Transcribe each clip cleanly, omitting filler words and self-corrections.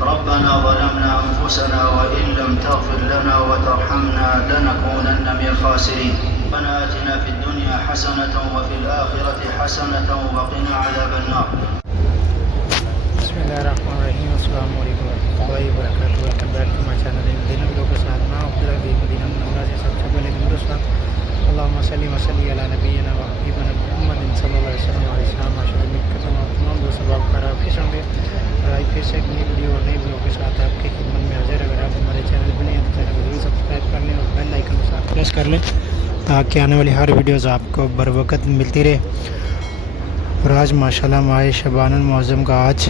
रब्बना ज़लमना अनफुसना व इन लम तग़फिर लना व तरहमना लनकूनन्न मिनल ख़ासिरीन रब्बना आतिना फ़िद दुनिया हसनतन व फ़िल आखिरति हसनतन व क़िना अज़ाबन नार। बिस्मिल्लाहिर्रहमानिर्रहीम। अस्सलामु अलैकुम वरहमतुल्लाहि वबरकातुहू। Welcome back to my channel. दिन वीडियो के साथ मैं अब्दुल अज़ीज़ मदीना मुनव्वरा से सबसे पहले दुरुस्त अल्लाहुम्मा सल्लि व सल्लिम अला नबिय्यिना व हबीबिना मुहम्मदिन सल्लल्लाहु अलैहि वसल्लम और इस्लाम माशरे में तमाम दोस्त अब आपका फिर होंगे और आज फिर से एक नई वीडियो और नई ब्लॉग के साथ आपकी खिदमत में हाजिर। अगर आप हमारे चैनल पर नहीं हैं तो चैनल को जरूर सब्सक्राइब कर लें और बेल आइकन को साथ प्रेस कर लें ताकि आने वाली हर वीडियोज़ आपको बर वक़्त मिलती रहे। और आज माशाल्लाह माह शबानुल मुअज़्ज़म का आज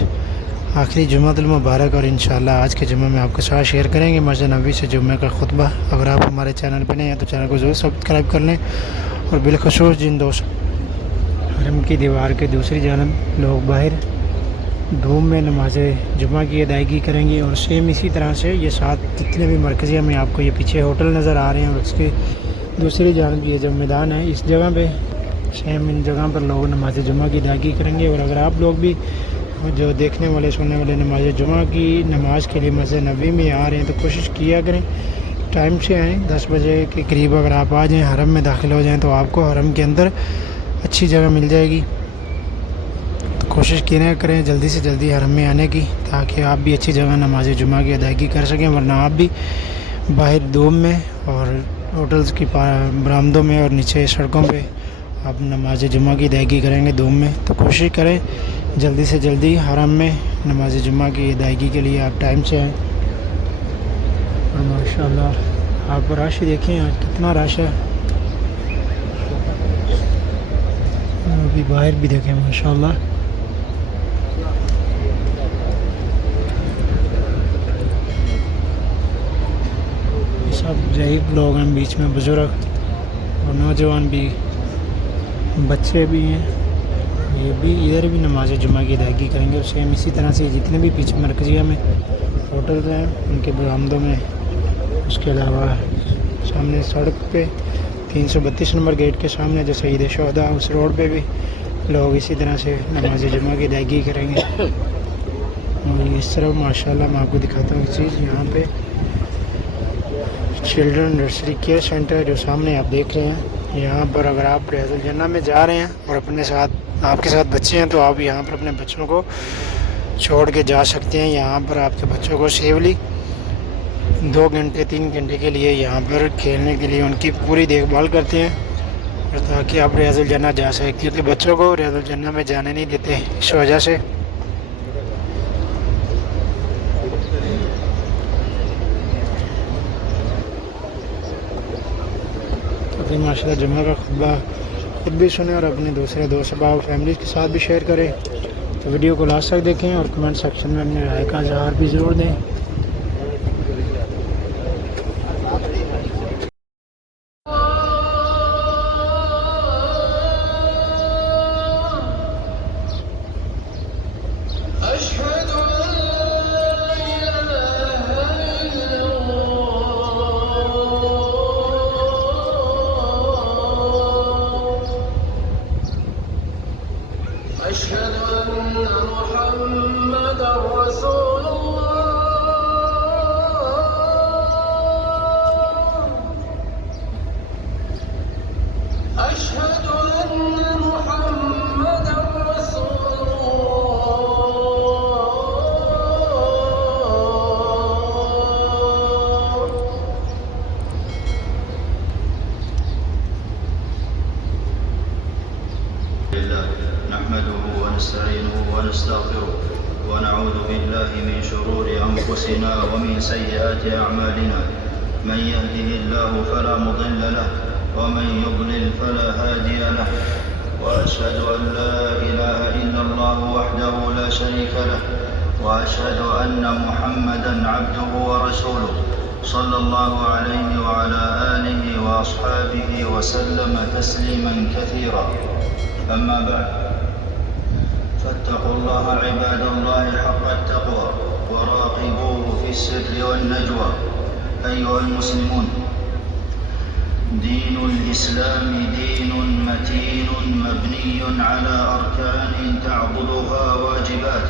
आखिरी जुम्मतुल मुबारक और इंशाल्लाह आज के जुम्मे में आपके साथ शेयर करेंगे मस्जिद नबवी से जुम्मे का खुतबा। अगर आप हमारे चैनल पर नहीं हैं तो चैनल को ज़रूर सब्सक्राइब कर लें और बिलखुसूस जिन दोस्त हरम की दीवार के दूसरी जानब लोग बाहर धूम में नमाज जुमा की अदायगी करेंगे और सेम इसी तरह से ये 7 जितने भी मरकज़िया में आपको ये पीछे होटल नज़र आ रहे हैं और उसके दूसरी जानब ये जो मैदान है इस जगह पे सेम इन जगह पर लोग नमाज जुमा की अदायगी करेंगे। और अगर आप लोग भी जो देखने वाले सुनने वाले नमाज जुमा की नमाज के लिए मस्जिद नबवी में आ रहे हैं तो कोशिश किया करें टाइम से आएँ। 10 बजे के करीब अगर आप आ जाएँ हरम में दाखिल हो जाएँ तो आपको हरम के अंदर अच्छी जगह मिल जाएगी। तो कोशिश करें जल्दी से जल्दी हरम में आने की ताकि आप भी अच्छी जगह नमाज जुमा की अदायगी कर सकें, वरना आप भी बाहर धूम में और होटल्स की बरामदों में और नीचे सड़कों पे आप नमाज जुमा की अदायगी करेंगे धूम में। तो कोशिश करें जल्दी से जल्दी हरम में नमाज जुमा की अदायगी के लिए आप टाइम से आएँ। और माशाल्लाह आप रश देखें आज कितना रश है। अभी बाहर भी देखें माशाल्लाह सब ज़ईफ़ लोग हैं, बीच में बुज़ुर्ग और नौजवान भी, बच्चे भी हैं। ये भी इधर भी नमाज जुमा की अदायगी करेंगे और सेम इसी तरह से जितने भी पीछे मरकज़िया में होटल्स हैं उनके बरामदों में, उसके अलावा सामने सड़क पे 332 नंबर गेट के सामने जो शहीद शोहदा उस रोड पे भी लोग इसी तरह से नमाज जुमा की अदायगी करेंगे। और इस तरफ माशाल्लाह मैं आपको दिखाता हूँ एक चीज़, यहाँ पे चिल्ड्रन नर्सरी केयर सेंटर जो सामने आप देख रहे हैं। यहाँ पर अगर आप रियाजुल जन्नह में जा रहे हैं और अपने साथ आपके साथ बच्चे हैं तो आप यहाँ पर अपने बच्चों को छोड़ के जा सकते हैं। यहाँ पर आपके बच्चों को सेफली 2 घंटे 3 घंटे के लिए यहाँ पर खेलने के लिए उनकी पूरी देखभाल करते हैं और ताकि आप रियाजुल जन्नह जा सकें, क्योंकि बच्चों को रियाजुल जन्नह में जाने नहीं देते इस वजह से। तो माशाल्लाह जुम्मे का खुतबा खुद भी सुने और अपने दूसरे दोस्त अहबाब फैमिली के साथ भी शेयर करें। तो वीडियो को लास्ट तक देखें और कमेंट सेक्शन में अपने राय का इज़हार भी ज़रूर दें। ونستغفره ونعوذ بالله من شرور أنفسنا ومن سيئات أعمالنا، من يهده الله فلا مضل له ومن يضلل فلا هادي له، وأشهد أن لا إله إلا الله وحده لا شريك له، وأشهد أن محمدا عبده ورسوله. صلى الله عليه وعلى آله وأصحابه وسلم تسليما كثيرا. أما بعد، فاتقوا الله عباد الله حق التقوى وراقبوه في السر والنجوى. أيها المسلمون، دين الإسلام دين متين مبني على أركان تعضدها واجبات،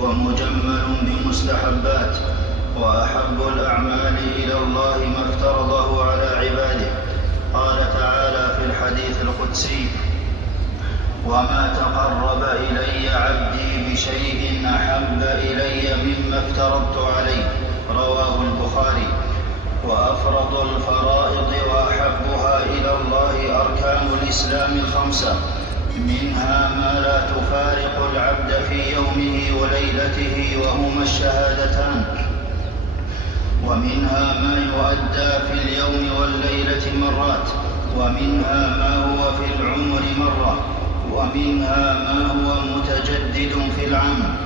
ومجمل بمستحبات، وأحب الأعمال إلى الله ما افترضه على عباده. قال تعالى في الحديث القدسي: وما تقرب إلي عبدي بشيء أحب إلي مما افترضت عليه. رواه البخاري. وأفرض الفرائض وأحبها إلى الله أركان الإسلام 5، منها ما لا تفارق العبد في يومه وليلته وهما الشهادتان، ومنها ما يؤدى في اليوم والليلة مرات، ومنها ما هو في العمر مرة، ومنها ما هو متجدد في العام.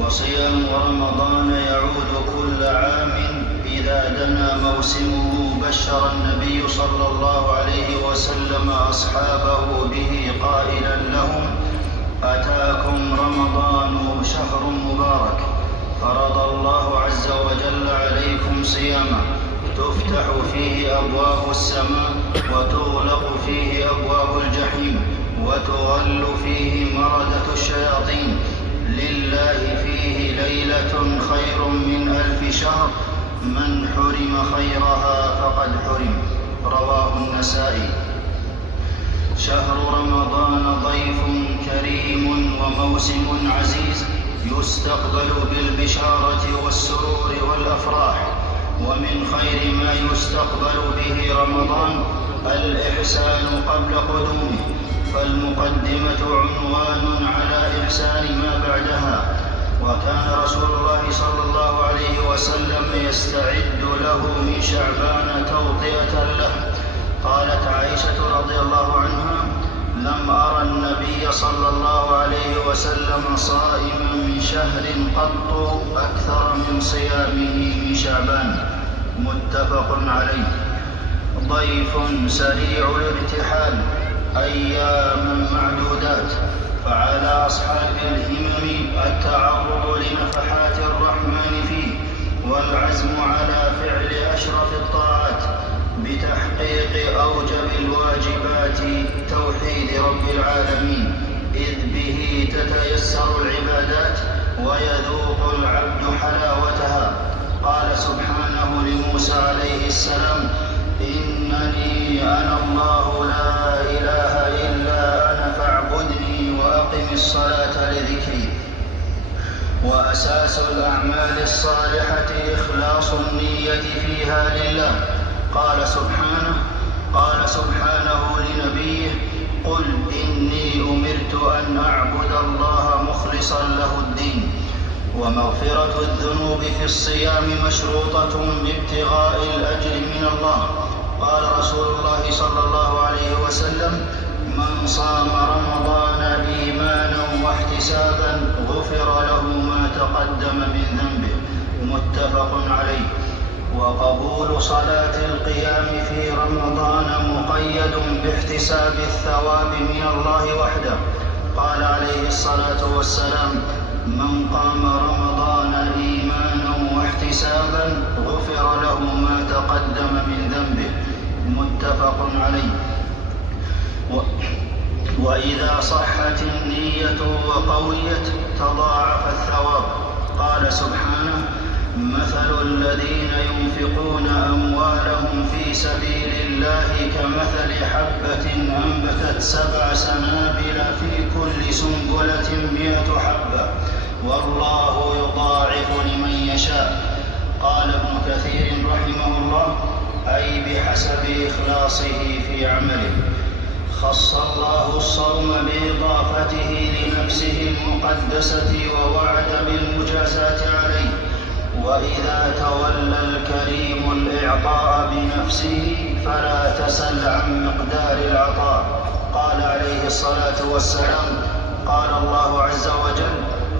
وصيام رمضان يعود كل عام إذا دنا موسمه. بشر النبي صلى الله عليه وسلم أصحابه به قائلا لهم: أتاكم رمضان شهر مبارك، فرض الله عز وجل عليكم صياما، تفتح فيه أبواب السماء، وتغلق فيه أبواب الجحيم، وتغل فيه مردة الشياطين. لله فيه ليلة خير من 1000 شهر، من حرم خيرها فقد حرم. رواه النسائي. شهر رمضان ضيف كريم وموسم عزيز، يستقبل بالبشارة والسرور والأفراح. ومن خير ما يستقبل به رمضان الإحسان قبل قدومه، فالمقدمة عنوان على إحسان ما بعدها. وكان رسول الله صلى الله عليه وسلم يستعد له من شعبان توطئة له. قالت عائشة رضي الله عنها: لم أرى النبي صلى الله عليه وسلم صائما من شهر قط أكثر من صيامه من شعبان. متفق عليه. ضيف سريع الارتحال، أيام معدودات، فعلى أصحاب الهمم التعرض لنفحات الرحمن فيه، والعزم على فعل أشرف الطاعات بتحقيق أوجب الواجبات، توحيد رب العالمين، إذ به تتيسر العبادات ويذوق العبد حلاوتها. قال سبحانه لموسى عليه السلام: إنني أنا الله لا إله إلا أنا فاعبدني وأقم الصلاة لذكري. وأساس الأعمال الصالحة إخلاص النية فيها لله. قال سبحانه لنبيه: قل إني أمرت أن أعبد الله مخلصا له الدين. ومغفرة الذنوب في الصيام مشروطة بابتغاء الأجر من الله. قال رسول الله صلى الله عليه وسلم: من صام رمضان إيمانا واحتسابا غفر له ما تقدم من ذنبه. متفق عليه. وقبول صلاة القيام في رمضان مقيد باحتساب الثواب من الله وحده. قال عليه الصلاة والسلام: من قام رمضان إيمانا واحتسابا غفر له ما تقدم من ذنبه. متفق عليه. وإذا صحت النية وقويت تضاعف الثواب. قال سبحانه: مثل الذين ينفقون أموالهم في سبيل الله كمثل حبة أنبتت 7 سنابل في كل سنبلة 100 حبة، والله يضاعف لمن يشاء. قال ابن كثير رحمه الله: أي بحسب إخلاصه في عمله. خص الله الصوم بإضافته لنفسه المقدسة ووعد بالمجازاة عليه. وإذا تولى الكريم الإعطاء بنفسه فلا تسل عن مقدار العطاء. قال عليه الصلاة والسلام: قال الله عز وجل: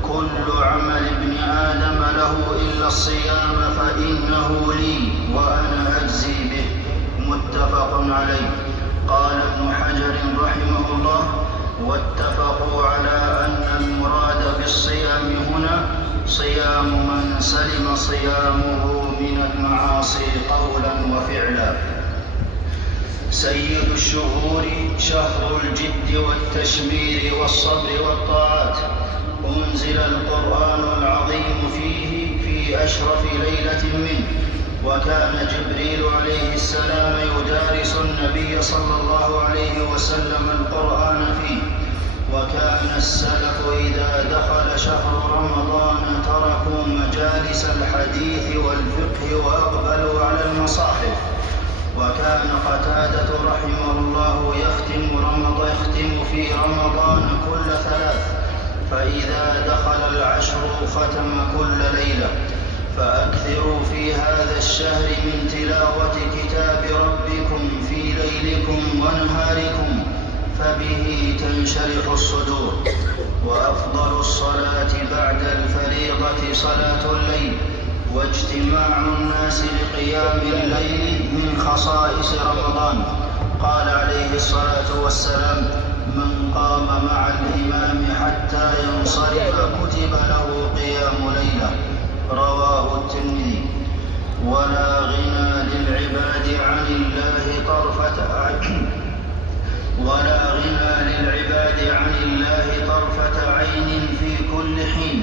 كل عمل ابن آدم له إلا الصيام فإنه فإنه لي وأنا أجزي به. متفق عليه. قال ابن حجر رحمه الله: واتفقوا على أن المراد بالصيام هنا صيام من سلم صيامه من المعاصي قولا وفعلا. سيد الشهور شهر الجد والتشمير والصبر والطاعات. أنزل القرآن العظيم فيه في أشرف ليلة منه، وكان جبريل عليه السلام يدارس النبي صلى الله عليه وسلم القرآن فيه. وكان السلف إذا دخل شهر رمضان تركوا مجالس الحديث والفقه وأقبلوا على المصاحف. وكان قتادة رحمه الله يختم في رمضان كل 3، فإذا دخل العشر ختم كل ليلة. فأكثروا في هذا الشهر من تلاوة كتاب ربكم في ليلكم ونهاركم، فبه تنشرح الصدور. وأفضل الصلاة بعد الفريضة صلاة الليل، واجتماع الناس لقيام الليل من خصائص رمضان. قال عليه الصلاة والسلام: من قام مع الإمام حتى ينصرف كتب له قيام ليلة. رواه الترمذي. ولا غنى للعباد عن الله طرفة عين في كل حين.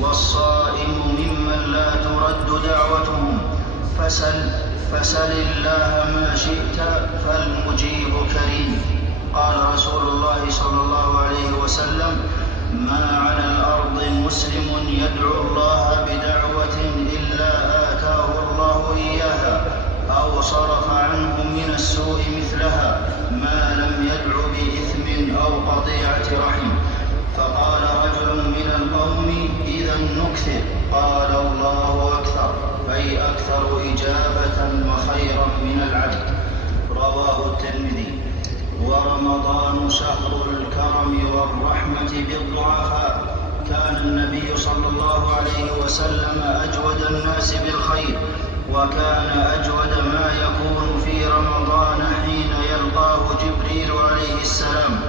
والصائم ممن لا ترد دعوتهم، فسل الله ما شئت فالمجيب كريم. قال رسول الله صلى الله عليه وسلم: ما على الأرض مسلم يدعو الله بدعوة إلا آتاه الله إياها أو صرف عنه من السوء مثلها، ما لم يدع بإثم أو قطيعة رحم. فقال رجل من القوم: إذا نكثر. قال: الله أكثر، أي أكثر إجابة وخيرا من العبد. رواه الترمذي. ورمضان شهر الكرم والرحمة بالضعفاء. كان النبي صلى الله عليه وسلم أجود الناس بالخير، وكان أجود ما يكون في رمضان حين يلقاه جبريل عليه السلام.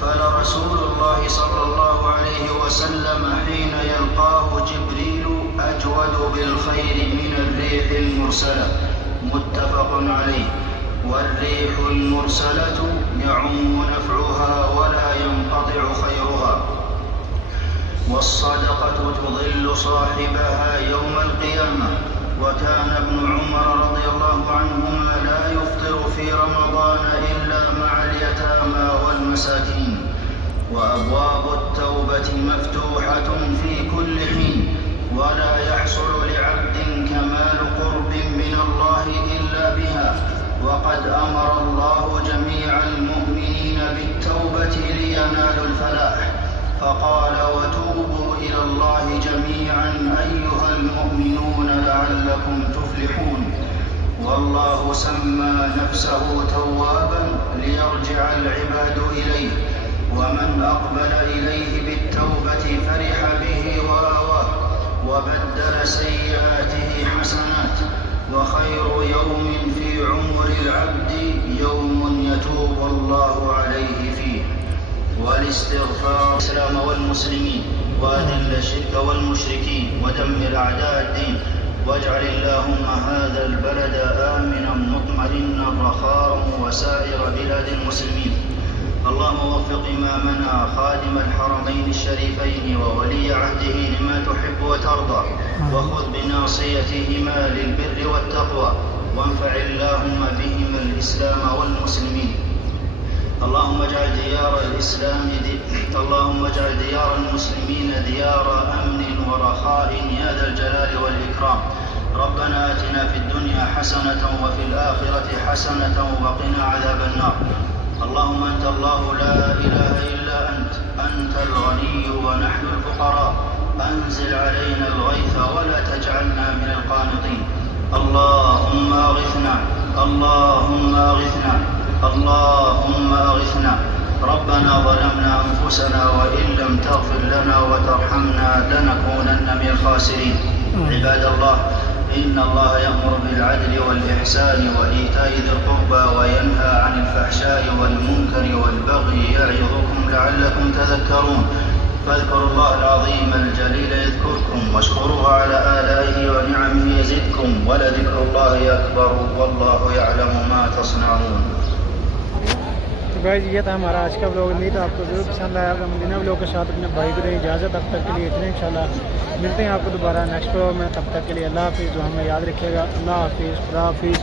فلرسول الله صلى الله عليه وسلم حين يلقاه جبريل أجود بالخير من الريح المرسلة. متفق عليه. والريح المرسلة يعم نفعها ولا ينقطع خيرها. والصدقة تظل صاحبها يوم القيامة. وكان ابن عمر رضي الله عنهما لا يفطر في رمضان إلا مع اليتامى والمساكين. وأبواب التوبة مفتوحة في كل حين، ولا يحصل لعبد كمال قرب من الله إلا بها. وقد أمر الله جميع المؤمنين بالتوبة لينالوا الفلاح، فقال: وتوبوا إلى الله جميعا أيها المؤمنون لعلكم تفلحون. والله سمى نفسه توابا ليرجع العباد إليه، ومن أقبل إليه بالتوبة فرح به وآواه، وبدل سيئاته حسنات. وخير يوم في عمر العبد يوم يتوب الله عليه فيه. والاستغفار الإسلام والمسلمين، وأذل الشرك والمشركين، ودمر أعداء الدين، واجعل اللهم هذا البلد آمنا مطمئنا رخاء وسائر بلاد المسلمين. اللهم وفق إمامنا خادم الحرمين الشريفين وولي عهده لما تحب وترضى، وخذ بناصيتهما للبر والتقوى، وانفع اللهم بهما الإسلام والمسلمين. اللهم اجعل ديار المسلمين ديار أمن ورخاء يا ذا الجلال والإكرام. ربنا آتنا في الدنيا حسنة وفي الآخرة حسنة وقنا عذاب النار. اللهم أنت الله لا إله إلا أنت الغني ونحن الفقراء. أنزل علينا الغيث ولا تجعلنا من القانطين. اللهم أغثنا، اللهم أغثنا، اللهم أغثنا. ربنا ظلمنا أنفسنا وإن لم تغفر لنا وترحمنا لنكونن من الخاسرين. عباد الله، إن الله يأمر بالعدل والإحسان وإيتاء ذي القربى وينهى عن الفحشاء والمنكر والبغي يعظكم لعلكم تذكرون فاذكروا الله العظيم الجليل يذكركم واشكروه على آلائه ونعمه يزدكم ولذكر الله أكبر والله يعلم ما تصنعون. तो गाइस ये था हमारा आज का व्लॉग। नहीं तो आपको ज़रूर पसंद आया होगा। मदीना व्लॉग के साथ अपने भाई को दें इजाज़त। तब तक के लिए इतने इंशाल्लाह मिलते हैं आपको दोबारा नेक्स्ट व्लॉग में। तब तक के लिए अल्लाह हाफिज़। जो हमें याद रखिएगा। अल्लाह हाफिज़। खुदा हाफिज़।